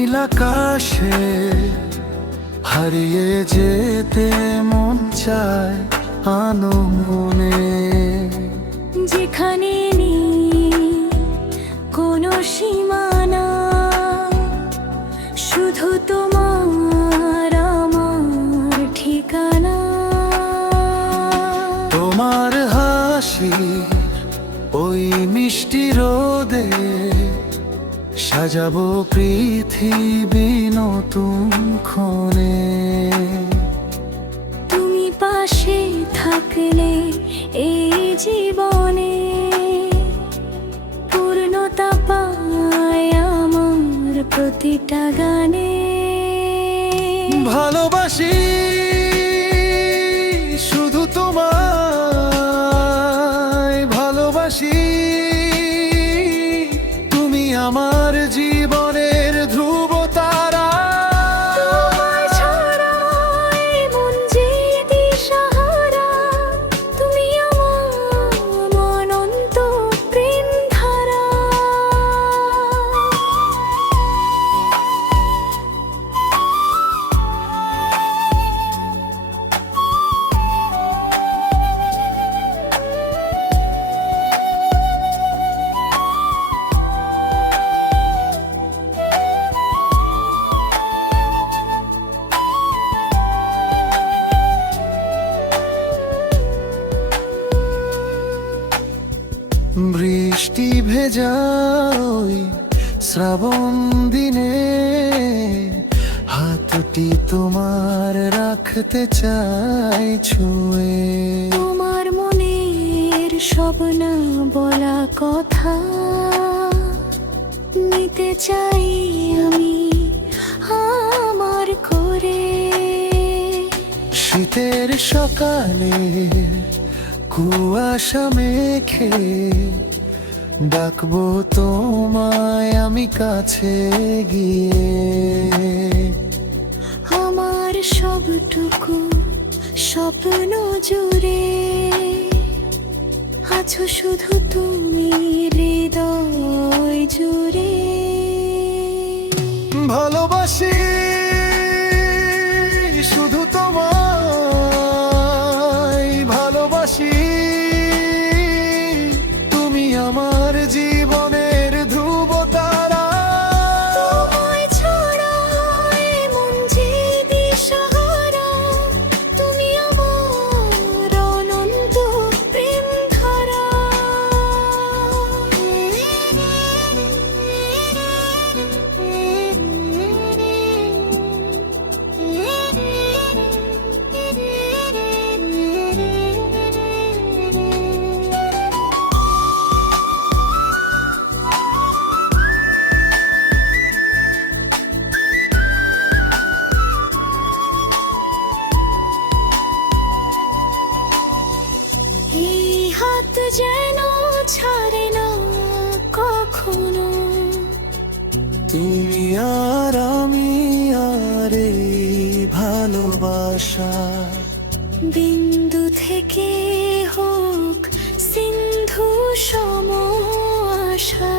নীল আকাশে হারিয়ে যেতে মন চায় আনমনে, যেখানে নেই কোনো সীমানা, শুধু তোমার আমার ঠিকানা। তোমার হাসি ওই মিষ্টি রোদে সাজাবো পৃথিবী নতুন ক্ষণে। তুমি পাশে থাকলে এই জীবনে পূর্ণতা পায় আমার প্রতিটা গানে। ভালোবাসি শুধু তোমায়, ভালোবাসি তুমি আমার জীবনের ধ্রুব তারা। তোমায় ছাড়া এই মন যে দিশাহারা, তুমি আমার অনন্ত প্রেম ধারা। বৃষ্টি ভেজা ওই শ্রাবণ দিনে হাতটি তোমার রাখতে চাই ছুঁয়ে। তোমার মনের সব না বলা কথা নিতে চাই আমি আমার করে। শীতের সকালে কুয়াশা মেখে ডাকবো তোমায় আমি কাছে গিয়ে। আমার সবটুকু স্বপ্ন জুড়ে আছো শুধু তুমি হৃদয় জুড়ে। ভালোবাসি শুধু তোমায়, ভালোবাসি তুমি আমার জীবনের ধ্রুব তারা। তোমায় ছাড়া এই মন যে দিশাহারা, তুমি আমার অনন্ত প্রেম ধারা। এই হাত যেন ছাড়ে না কখনো, তুমি আর আমি আর এই ভালোবাসা। বিন্দু থেকে হোক সিন্ধু সম আশা।